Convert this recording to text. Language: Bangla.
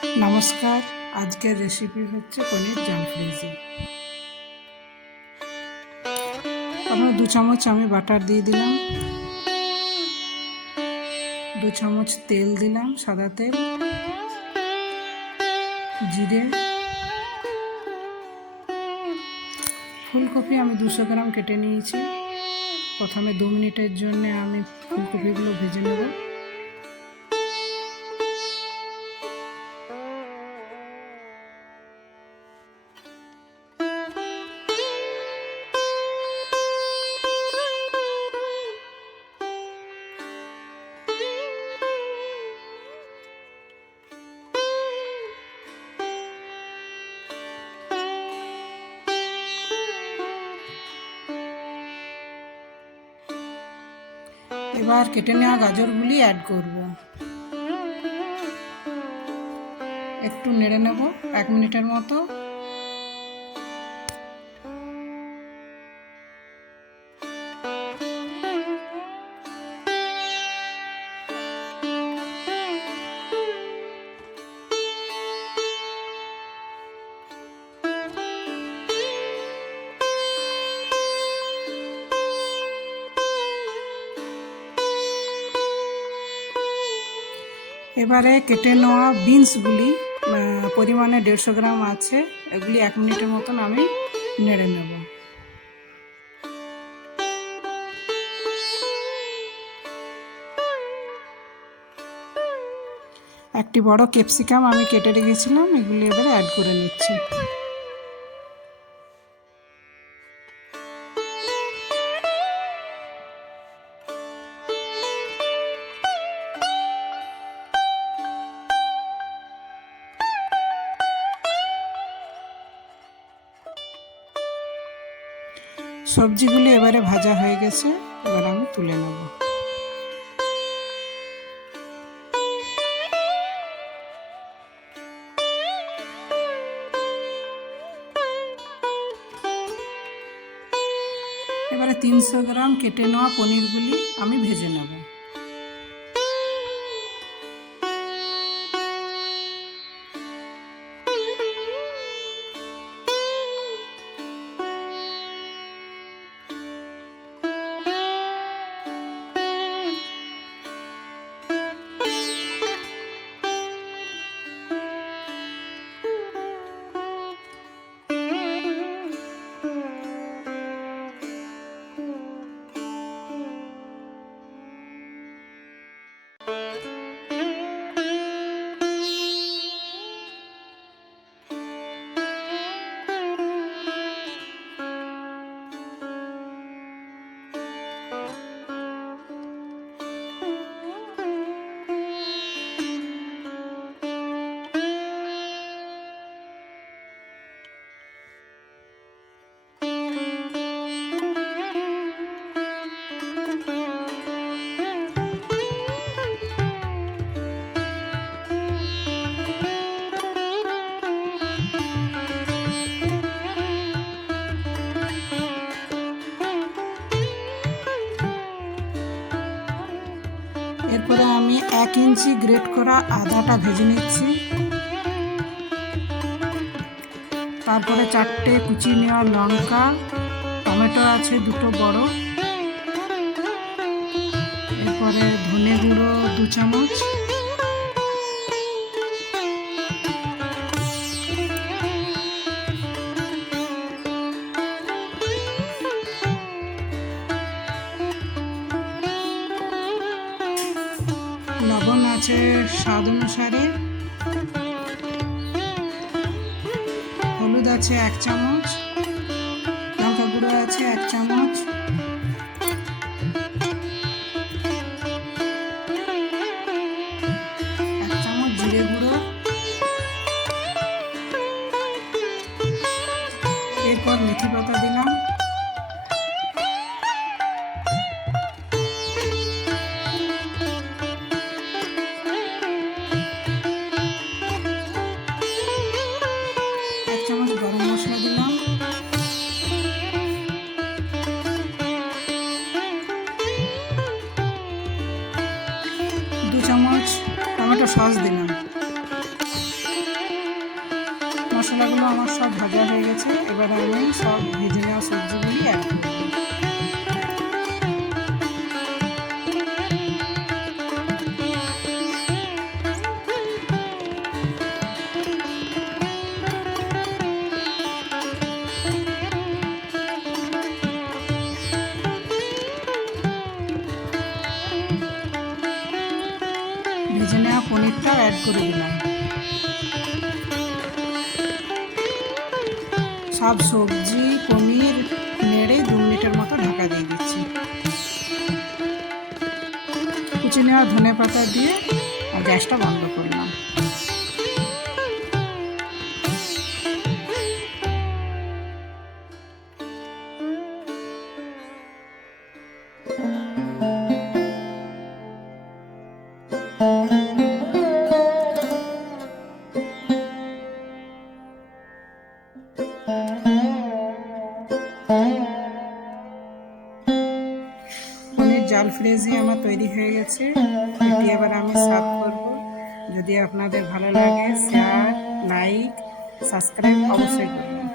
নমস্কার, আজকের রেসিপি হচ্ছে পনির জাল ফ্রিজে। আপনার 2 চামচ আমি বাটার দিয়ে দিলাম, 2 চামচ তেল দিলাম, সাদা তেল, জিরে, ফুলকপি আমি 200 গ্রাম কেটে নিয়েছি। প্রথমে 2 মিনিটের জন্য আমি ফুলকপিগুলো ভেজে নেব। এবার কেটে নেওয়া গাজরগুলি অ্যাড করব। একটু নেড়ে নেব 1 মিনিটের মতো। এবারে কেটে নেওয়া বিনসগুলি পরিমাণে 150 গ্রাম আছে, এগুলি 1 মিনিটের মতন আমি নেড়ে নেব। একটি বড় ক্যাপসিকাম আমি কেটে রেখেছিলাম, এগুলি এবারে অ্যাড করে নিচ্ছি। সবজিগুলি এবারে ভাজা হয়ে গেছে, এবার আমি তুলে নেব। এবারে 300 গ্রাম কেটে নেওয়া পনিরগুলি আমি ভেজে নেব। এরপরে আমি 1 ইঞ্চি গ্রেট করা আদাটা ভেজে নিচ্ছি। তারপরে 4টে কুচি নেওয়া লঙ্কা, টমেটো আছে 2টো বড়, এরপরে ধনে গুঁড়ো 2 চামচ, লবণ আছে স্বাদ অনুসারে, হলুদ আছে 1 চামচ, লঙ্কা গুঁড়ো আছে 1 চামচ, জিরে গুঁড়ো, এরপর মেথি পাতা দিলাম, গরম মশলা দিলাম, 2 চামচ টমেটো সস দিলাম, মশলাগুলো আমার সব ভাজা হয়ে গেছে। এবার আমি সব ভেজে নেওয়া সবজিগুলি অ্যাড করব। ভেজে নেওয়া পনিরটাও অ্যাড করে দিলাম। সব সবজি পনির নেড়ে 2 মিনিটের মতো ঢাকা দিয়ে দিচ্ছি। কুচি নেওয়া ধনেপাতা দিয়ে আর গ্যাসটা বন্ধ করলাম। পনির জাল ফ্রেজি আমার তৈরি হয়ে গেছে। এটি এবার আমি সার্ভ করব। যদি আপনাদের ভালো লাগে শেয়ার, লাইক, সাবস্ক্রাইব অবশ্যই করবেন।